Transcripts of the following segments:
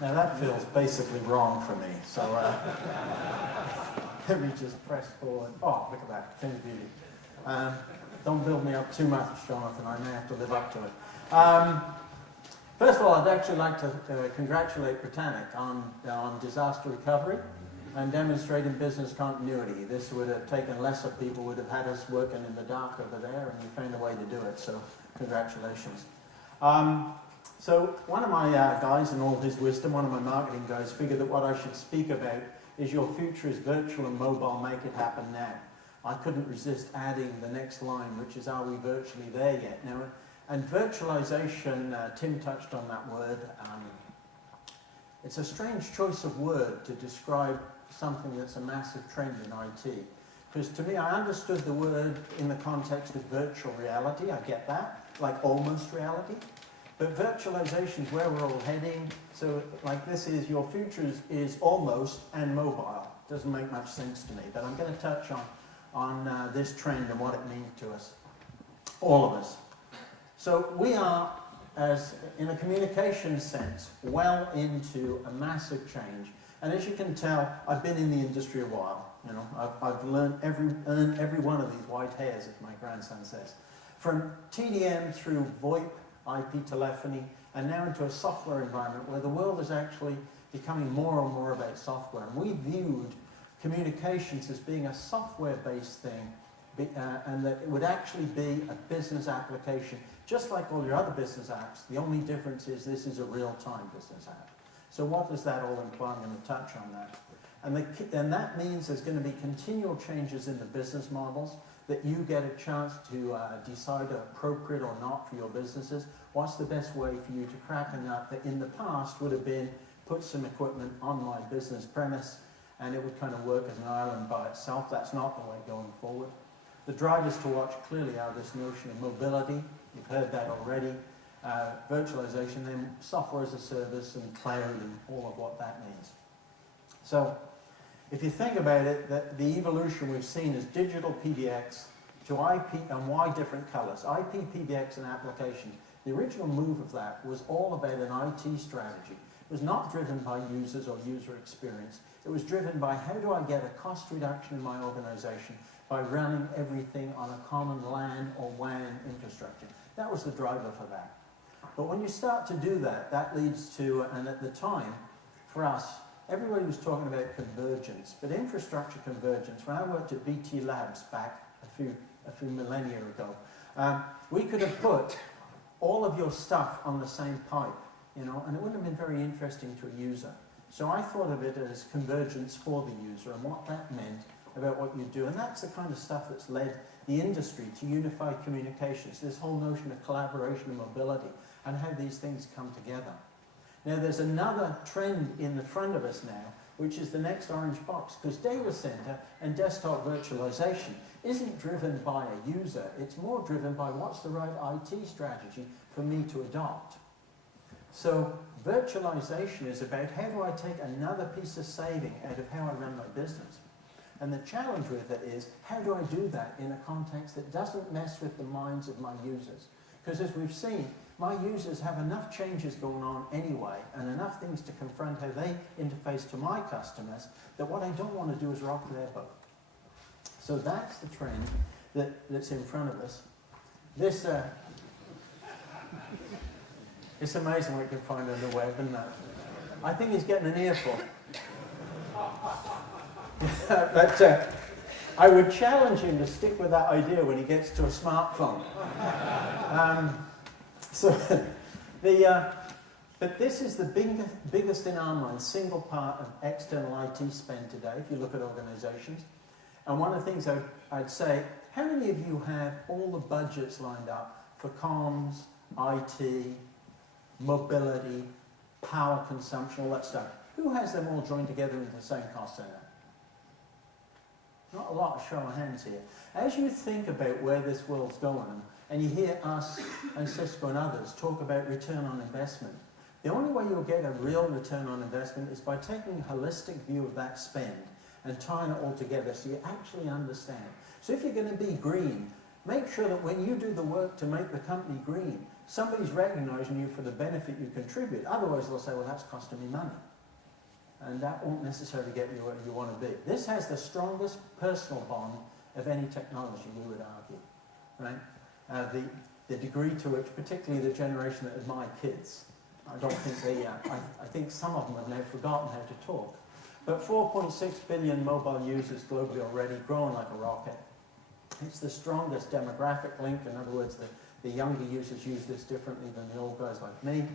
Now that feels basically wrong for me, so let me just press forward. Oh, look at that, King Beauty. Don't build me up too much, Jonathan, I may have to live up to it. First of all, I'd actually like to congratulate Britannic on disaster recovery and demonstrating business continuity. This would have taken lesser people, would have had us working in the dark over there, and you found a way to do it, so congratulations. So one of my guys, in all his wisdom, one of my marketing guys, figured that what I should speak about is your future is virtual and mobile, make it happen now. I couldn't resist adding the next line, which is, are we virtually there yet? Now, and virtualization, Tim touched on that word. It's a strange choice of word to describe something that's a massive trend in IT. Because to me, I understood the word in the context of virtual reality. I get that, like almost reality. But virtualization is where we're all heading. So like this is, your future is almost and mobile. Doesn't make much sense to me. But I'm going to touch on this trend and what it means to us, all of us. So we are, as in a communication sense, well into a massive change. And as you can tell, I've been in the industry a while. You know, I've earned every one of these white hairs, as my grandson says. From TDM through VoIP, IP telephony, and now into a software environment where the world is actually becoming more and more about software. And we viewed communications as being a software-based thing, and that it would actually be a business application, just like all your other business apps. The only difference is this is a real-time business app. So what does that all imply? I'm going to touch on that. And that means there's going to be continual changes in the business models, that you get a chance to decide appropriate or not for your businesses. What's the best way for you to crack a nut that in the past would have been put some equipment on my business premise and it would kind of work as an island by itself. That's not the way going forward. The drivers to watch clearly are this notion of mobility. You've heard that already. Virtualization, then software as a service and cloud and all of what that means. So if you think about it, the evolution we've seen is digital PBX to IP, and why different colors? IP, PBX, and application. The original move of that was all about an IT strategy. It was not driven by users or user experience. It was driven by how do I get a cost reduction in my organization by running everything on a common LAN or WAN infrastructure. That was the driver for that. But when you start to do that, that leads to, and at the time, for us, everybody was talking about convergence, but infrastructure convergence, when I worked at BT Labs back a few millennia ago, we could have put all of your stuff on the same pipe, you know, and it wouldn't have been very interesting to a user. So I thought of it as convergence for the user and what that meant about what you do. And that's the kind of stuff that's led the industry to unified communications, this whole notion of collaboration and mobility, and how these things come together. Now there's another trend in the front of us now, which is the next orange box, because data center and desktop virtualization isn't driven by a user, it's more driven by what's the right IT strategy for me to adopt. So virtualization is about how do I take another piece of saving out of how I run my business. And the challenge with it is, how do I do that in a context that doesn't mess with the minds of my users? Because as we've seen, my users have enough changes going on anyway, and enough things to confront how they interface to my customers, that what I don't want to do is rock their boat. So that's the trend that's in front of us. This, it's amazing what you can find on the web, isn't it? I think he's getting an earful. But I would challenge him to stick with that idea when he gets to a smartphone. But this is the biggest in our minds, single part of external IT spend today, if you look at organizations. And one of the things I'd say, how many of you have all the budgets lined up for comms, IT, mobility, power consumption, all that stuff? Who has them all joined together into the same cost center? Not a lot of show of hands here. As you think about where this world's going, and you hear us and Cisco and others talk about return on investment, the only way you'll get a real return on investment is by taking a holistic view of that spend and tying it all together so you actually understand. So if you're going to be green, make sure that when you do the work to make the company green, somebody's recognizing you for the benefit you contribute. Otherwise, they'll say, well, that's costing me money. And that won't necessarily get you where you want to be. This has the strongest personal bond of any technology, we would argue, right? The degree to which, particularly the generation that is my kids, I don't think they, I think some of them have now forgotten how to talk. But 4.6 billion mobile users globally already, growing like a rocket. It's the strongest demographic link. In other words, the younger users use this differently than the old guys like me.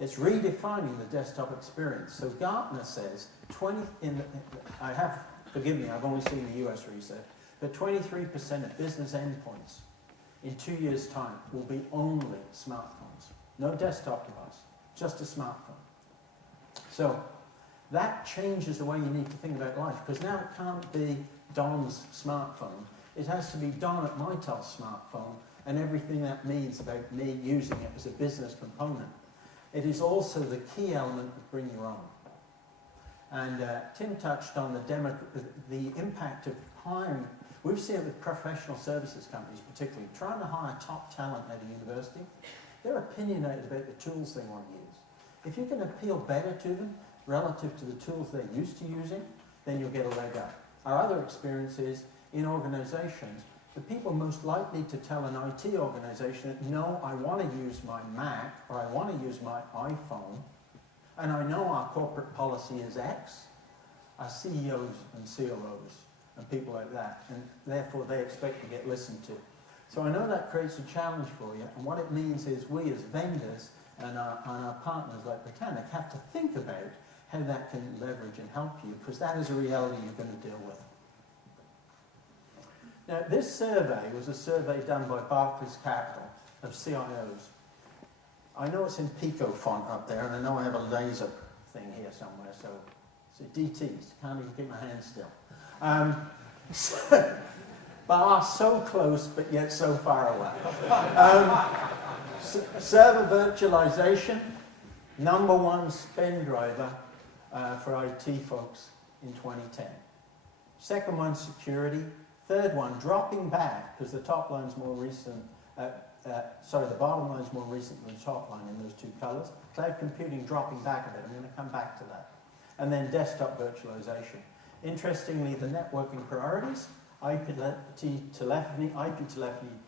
It's redefining the desktop experience. So Gartner says, forgive me, I've only seen the US research, but 23% of business endpoints in 2 years' time will be only smartphones. No desktop device, just a smartphone. So that changes the way you need to think about life, because now it can't be Don's smartphone. It has to be Don at Mitel's smartphone and everything that means about me using it as a business component. It is also the key element of Bring Your Own. And Tim touched on the impact of hiring. We've seen it with professional services companies particularly, trying to hire top talent at a university. They're opinionated about the tools they want to use. If you can appeal better to them relative to the tools they're used to using, then you'll get a leg up. Our other experience is in organizations, the people most likely to tell an IT organization, no, I want to use my Mac or I want to use my iPhone, and I know our corporate policy is X, are CEOs and COOs and people like that, and therefore they expect to get listened to. So I know that creates a challenge for you, and what it means is we as vendors and our partners like Britannic have to think about how that can leverage and help you, because that is a reality you're going to deal with. Now, this survey was a survey done by Barclays Capital of CIOs. I know it's in Pico font up there, and I know I have a laser thing here somewhere, so DTs, can't even keep my hands still. But are so close, but yet so far away. Server virtualization, #1 spend driver for IT folks in 2010. Second one, security. Third one, dropping back, because the top line's more recent, the bottom line's more recent than the top line in those two colors. Cloud computing dropping back a bit. I'm going to come back to that. And then desktop virtualization. Interestingly, the networking priorities, IP telephony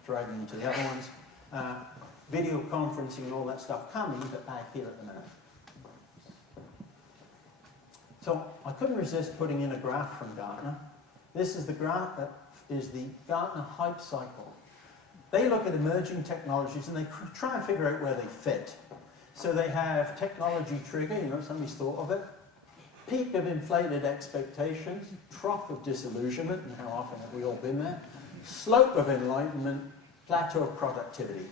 driving into the other ones, video conferencing and all that stuff coming, but back here at the minute. So I couldn't resist putting in a graph from Gartner. This is the graph that is the Gartner hype cycle. They look at emerging technologies and they try and figure out where they fit. So they have technology trigger, somebody's thought of it. Peak of inflated expectations, trough of disillusionment, and how often have we all been there? Slope of enlightenment, plateau of productivity.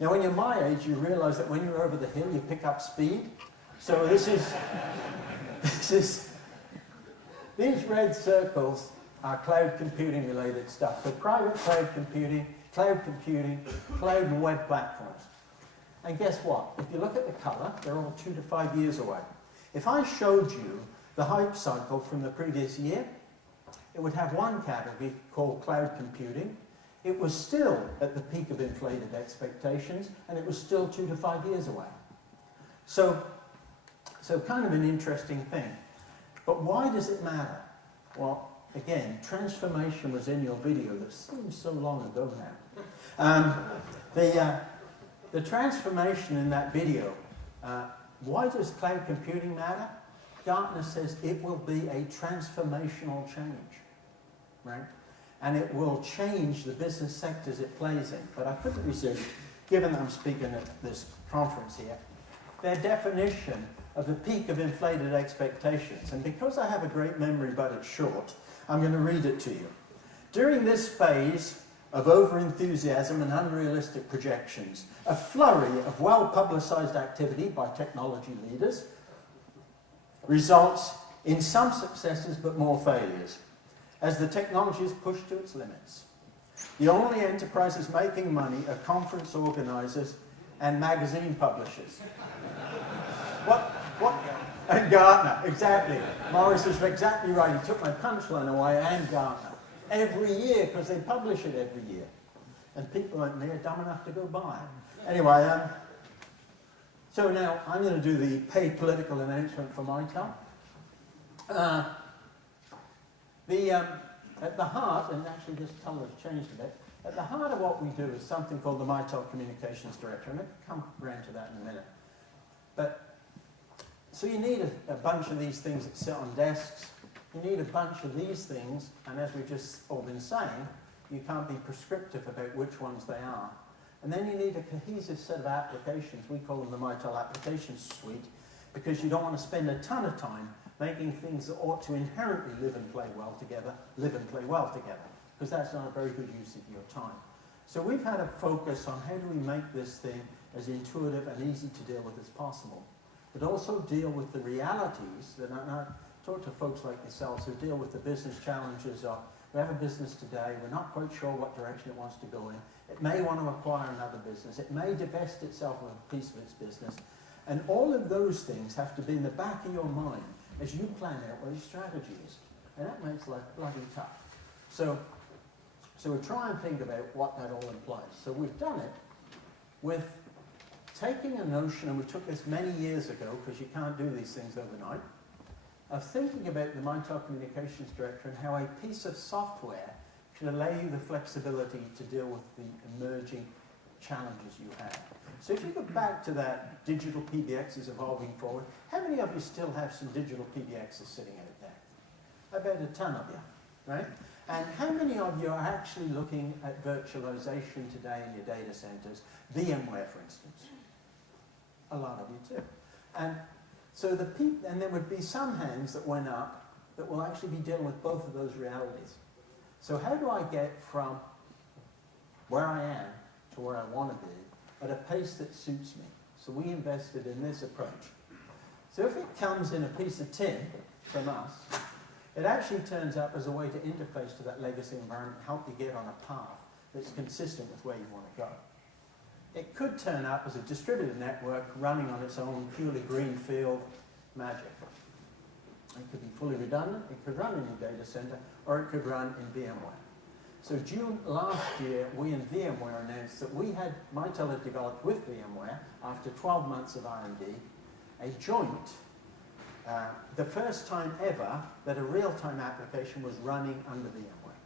Now, when you're my age, you realize that when you're over the hill, you pick up speed. So these red circles are cloud computing related stuff. So private cloud computing, cloud and web platforms. And guess what? If you look at the color, they're all 2 to 5 years away. If I showed you the hype cycle from the previous year, it would have one category called cloud computing. It was still at the peak of inflated expectations, and it was still 2 to 5 years away. So kind of an interesting thing. But why does it matter? Well, again, transformation was in your video that seems so long ago now. The transformation in that video, why does cloud computing matter? Gartner says it will be a transformational change, right? And it will change the business sectors it plays in. But I couldn't resist, given that I'm speaking at this conference here, their definition of the peak of inflated expectations. And because I have a great memory but it's short, I'm going to read it to you. During this phase of over-enthusiasm and unrealistic projections, a flurry of well-publicized activity by technology leaders results in some successes but more failures, as the technology is pushed to its limits. The only enterprises making money are conference organizers and magazine publishers. What? And Gartner, exactly. Morris is exactly right. He took my punchline away, and Gartner. every year because they publish it every year. And people like me are dumb enough to go buy it. Anyway, so now I'm going to do the paid political announcement for Mitel. At the heart, and actually this colour has changed a bit, at the heart of what we do is something called the Mitel Communications Directory. I'm going to come around to that in a minute. But, so you need a bunch of these things that sit on desks. You need a bunch of these things, and as we've just all been saying, you can't be prescriptive about which ones they are. And then you need a cohesive set of applications. We call them the Mitel Application Suite, because you don't want to spend a ton of time making things that ought to inherently live and play well together, because that's not a very good use of your time. So we've had a focus on how do we make this thing as intuitive and easy to deal with as possible, but also deal with the realities that I talk to folks like yourselves who deal with the business challenges of, we have a business today, we're not quite sure what direction it wants to go in, it may want to acquire another business, it may divest itself of a piece of its business, and all of those things have to be in the back of your mind as you plan out what your strategy is. And that makes life bloody tough. So we try and think about what that all implies. So we've done it with taking a notion, and we took this many years ago, because you can't do these things overnight, of thinking about the Mitel Communications Directory and how a piece of software should allow you the flexibility to deal with the emerging challenges you have. So if you go back to that digital PBXs evolving forward, how many of you still have some digital PBXs sitting out there? I bet a ton of you, right? And how many of you are actually looking at virtualization today in your data centers? VMware, for instance. A lot of you too. And so and there would be some hands that went up that will actually be dealing with both of those realities. So how do I get from where I am to where I want to be at a pace that suits me? So we invested in this approach. So if it comes in a piece of tin from us, it actually turns up as a way to interface to that legacy environment, help you get on a path that's consistent with where you want to go. It could turn up as a distributed network running on its own purely greenfield magic. It could be fully redundant, it could run in your data center, or it could run in VMware. So June last year, we in VMware announced that Mitel had developed with VMware, after 12 months of R&D, a joint, the first time ever that a real-time application was running under VMware.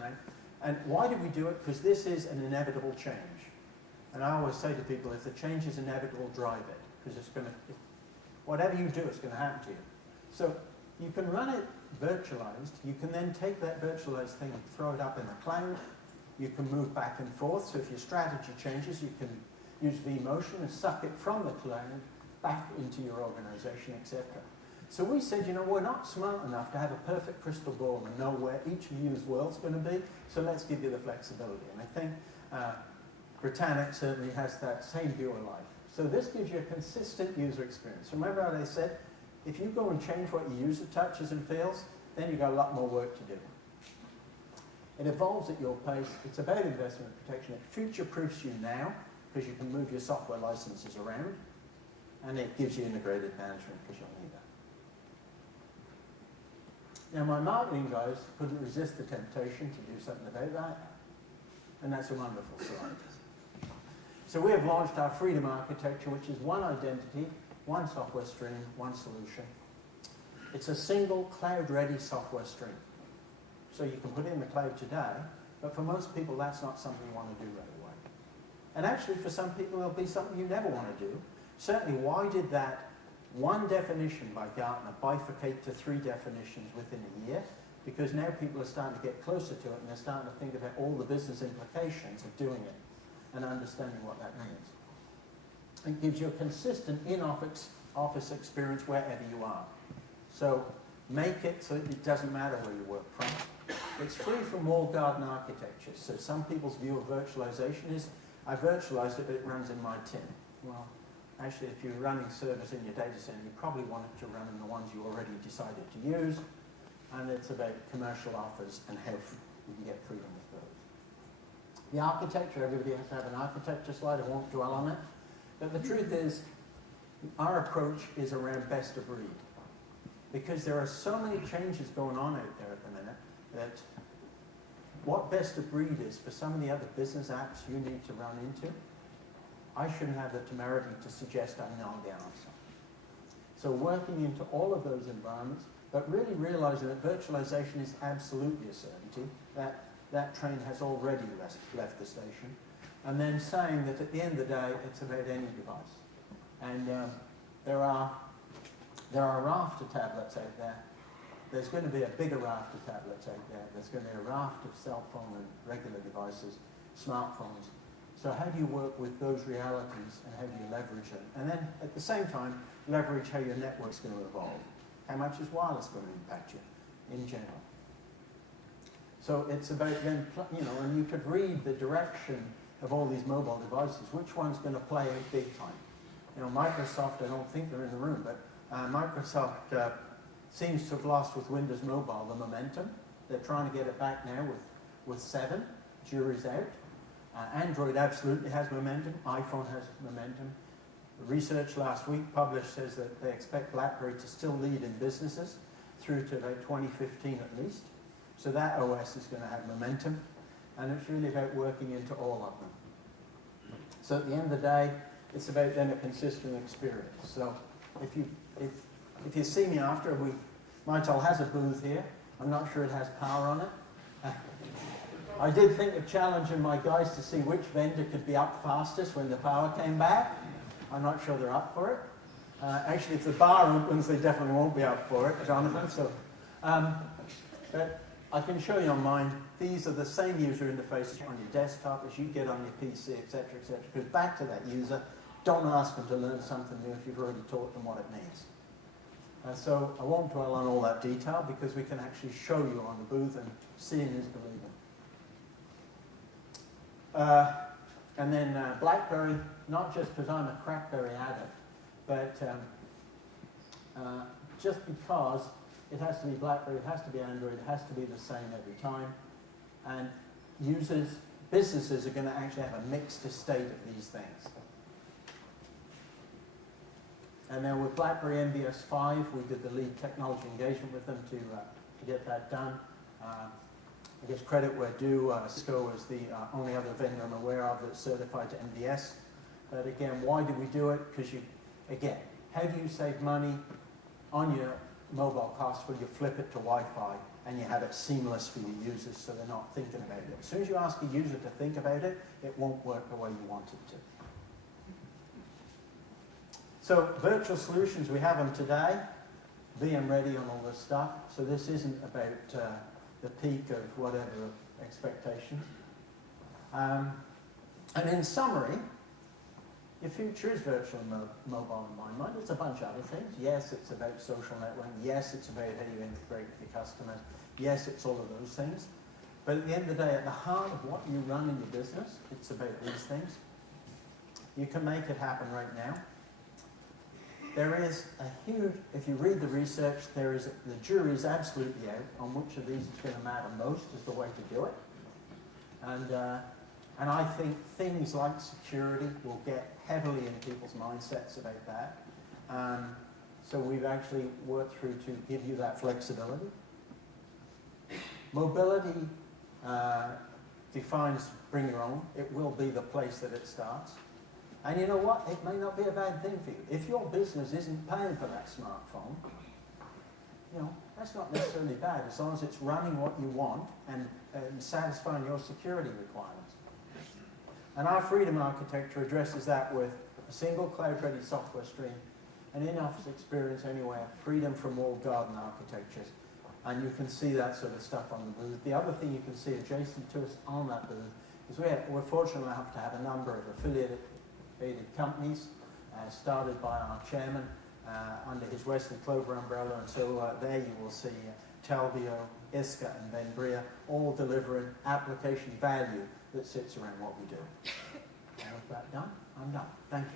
Right? And why did we do it? Because this is an inevitable change. And I always say to people, if the change is inevitable, drive it. Because whatever you do, it's going to happen to you. So you can run it virtualized. You can then take that virtualized thing and throw it up in the cloud. You can move back and forth. So if your strategy changes, you can use vMotion and suck it from the cloud back into your organization, etc. So we said, we're not smart enough to have a perfect crystal ball and know where each of you's world's going to be, so let's give you the flexibility. And I think Britannic certainly has that same view of life. So this gives you a consistent user experience. Remember how they said, if you go and change what your user touches and feels, then you've got a lot more work to do. It evolves at your pace. It's about investment protection. It future-proofs you now, because you can move your software licenses around, and it gives you integrated management because you'll need that. Now, my marketing guys couldn't resist the temptation to do something about that, and that's a wonderful slide. So we have launched our Freedom Architecture, which is one identity, one software stream, one solution. It's a single cloud-ready software stream. So you can put it in the cloud today, but for most people, that's not something you want to do right away. And actually, for some people, it'll be something you never want to do. Certainly, why did that one definition by Gartner bifurcate to 3 definitions within a year? Because now people are starting to get closer to it, and they're starting to think about all the business implications of doing it and understanding what that means. It gives you a consistent in-office experience wherever you are. So make it so it doesn't matter where you work from. It's free from walled garden architectures. So some people's view of virtualization is, I virtualized it, but it runs in my tin. Well, actually, if you're running servers in your data center, you probably want it to run in the ones you already decided to use. And it's about commercial offers and how you can get freedom with those. The architecture, everybody has to have an architecture slide. I won't dwell on it. But the truth is, our approach is around best of breed. Because there are so many changes going on out there at the minute that what best of breed is for some of the other business apps you need to run into, I shouldn't have the temerity to suggest I know the answer. So working into all of those environments, but really realizing that virtualization is absolutely a certainty, that train has already left the station, and then saying that at the end of the day, it's about any device. And there are raft of tablets out there. There's going to be a bigger raft of tablets out there. There's going to be a raft of cell phone and regular devices, smartphones. So how do you work with those realities and how do you leverage them? And then at the same time, leverage how your network's going to evolve. How much is wireless going to impact you in general? So it's about then, and you could read the direction of all these mobile devices. Which one's going to play big time? Microsoft, I don't think they're in the room, but Microsoft seems to have lost with Windows Mobile the momentum. They're trying to get it back now with 7. Jury's out. Android absolutely has momentum. iPhone has momentum. The research last week published says that they expect Blackberry to still lead in businesses through to about 2015 at least. So that OS is going to have momentum. And it's really about working into all of them. So at the end of the day, it's about then a consistent experience. So if you see me after, Mitel has a booth here. I'm not sure it has power on it. I did think of challenging my guys to see which vendor could be up fastest when the power came back. I'm not sure they're up for it. Actually, if the bar opens, they definitely won't be up for it, Jonathan. So, but I can show you on mine. These are the same user interfaces on your desktop as you get on your PC, etc., etc. Because back to that user, don't ask them to learn something new if you've already taught them what it needs. So I won't dwell on all that detail because we can actually show you on the booth, and seeing is believing. And then Blackberry, not just because I'm a Crackberry addict, but just because it has to be Blackberry, it has to be Android, it has to be the same every time. And businesses are going to actually have a mixed estate of these things. And then with Blackberry MBS 5, we did the lead technology engagement with them to get that done. I guess credit where due, Cisco is the only other vendor I'm aware of that's certified to MBS. But again, why do we do it? Because again, how do you save money on your mobile costs when you flip it to Wi-Fi and you have it seamless for your users so they're not thinking about it? As soon as you ask a user to think about it, it won't work the way you want it to. So virtual solutions, we have them today. VM ready on all this stuff. So this isn't about the peak of whatever expectations. And in summary, your future is virtual and mobile in my mind. It's a bunch of other things. Yes, it's about social networking. Yes, it's about how you integrate with your customers. Yes, it's all of those things. But at the end of the day, at the heart of what you run in your business, it's about these things. You can make it happen right now. There is a huge, if you read the research, the jury is absolutely out on which of these is going to matter most as the way to do it. And I think things like security will get heavily in people's mindsets about that. So we've actually worked through to give you that flexibility. Mobility defines bring your own. It will be the place that it starts. And you know what? It may not be a bad thing for you. If your business isn't paying for that smartphone, that's not necessarily bad as long as it's running what you want and satisfying your security requirements. And our freedom architecture addresses that with a single cloud-ready software stream, an in-office experience anywhere, freedom from walled garden architectures. And you can see that sort of stuff on the booth. The other thing you can see adjacent to us on that booth is we're fortunate enough to have a number of affiliated companies started by our chairman under his Wesley Clover umbrella, and so there you will see Telvio, ISCA and Ben Bria all delivering application value that sits around what we do. And with that done, I'm done. Thank you.